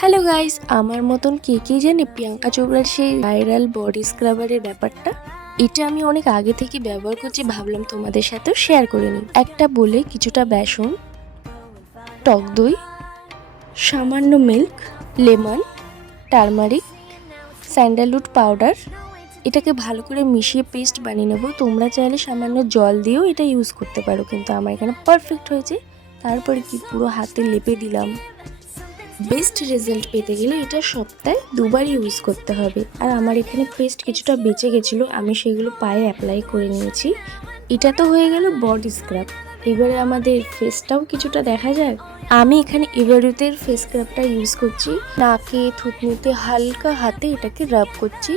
Hello guys, আমার মতন কে কে জানে প্রিয়াঙ্কা চোপড়ার সেই ভাইরাল বডি স্ক্রাবারের ব্যাপারটা। এটা আমি অনেক আগে থেকে ব্যবহার করছি, ভাবলাম তোমাদের সাথেও শেয়ার করে নিই। একটা বলে কিছুটা বেসন, টক দই, সামান্য milk, lemon, turmeric, sandalwood powder, এটাকে ভালো করে মিশিয়ে পেস্ট বানিয়ে নেবো। তোমরা চাইলে সামান্য জল দিয়েও এটা ইউজ করতে পারো, কিন্তু আমার এখানে পারফেক্ট হয়েছে। তারপরে কি পুরো হাতে লেপে দিলাম। বেস্ট রেজাল্ট পেতে গেলে এটা সপ্তাহে 2বার ইউজ করতে হবে। আর আমার এখানে পেস্ট কিছুটা বেঁচে গেছিলো, আমি সেগুলো পায়ে অ্যাপ্লাই করে নিয়েছি। এটা তো হয়ে গেল বডি স্ক্রাব। এবারে আমাদের ফেসটাও কিছুটা দেখা যাক। আমি এখানে এভারুথের ফেস স্ক্রাবটা ইউজ করছি। নাকে থুতনিতে হালকা হাতে এটাকে রাব করছি।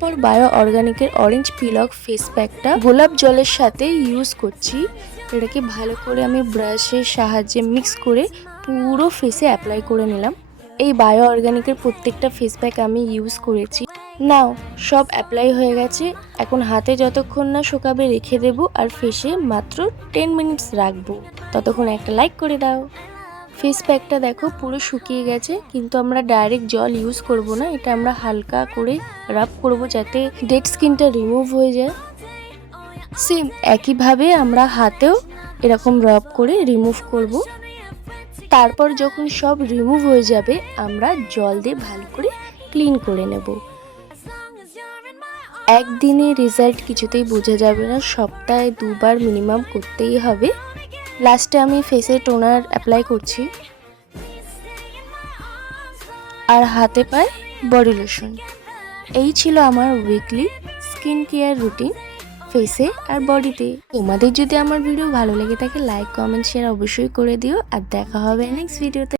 পর বায়ো অর্গানিকের অরেঞ্জ পিলক ফেস প্যাকটা গোলাপ জলের সাথে ইউজ করছি। এটাকে ভালো করে আমি ব্রাশের সাহায্যে মিক্স করে পুরো ফেসে অ্যাপ্লাই করে নিলাম। এই বায়ো অর্গানিকের প্রত্যেকটা ফেস প্যাক আমি ইউজ করেছি। নাও সব অ্যাপ্লাই হয়ে গেছে। এখন হাতে যতক্ষণ না শুকাবে রেখে দেবো, আর ফেসে মাত্র 10 মিনিটস রাখবো। ততক্ষণ একটা লাইক করে দাও। ফেস প্যাকটা দেখো পুরো শুকিয়ে গেছে, কিন্তু আমরা ডাইরেক্ট জল ইউজ করব না, এটা আমরা হালকা করে রাব করব যাতে ডেড স্কিনটা রিমুভ হয়ে যায়। সেম একইভাবে আমরা হাতেও এরকম রাব করে রিমুভ করব। তারপর যখন সব রিমুভ হয়ে যাবে, আমরা জল দিয়ে ভালো করে ক্লিন করে নেব। একদিনে রেজাল্ট কিছুতেই বোঝা যাবে না, সপ্তাহে 2বার মিনিমাম করতেই হবে। লাস্টে আমি ফেসে টোনার অ্যাপ্লাই করছি, আর হাতে পায়ে বডি লোশন। এই ছিল আমার উইকলি স্কিন কেয়ার রুটিন ফেসে আর বডিতে। তোমাদের যদি আমার ভিডিও ভালো লেগে থাকে, লাইক কমেন্ট শেয়ার অবশ্যই করে দিও। আর দেখা হবে নেক্সট ভিডিওতে।